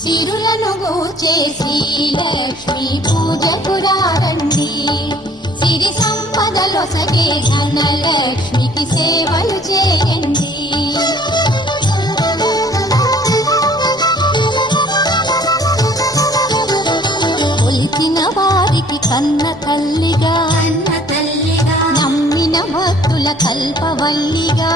సిరులను గూర్చే శ్రీలక్ష్మి పూజకు రండి. సిరి సంపదలొసగే ధనలక్ష్మికి సేవలు చేయండి. కొలిచిన వారికి కన్న తల్లిగా నమ్మిన భక్తుల కల్పవల్లిగా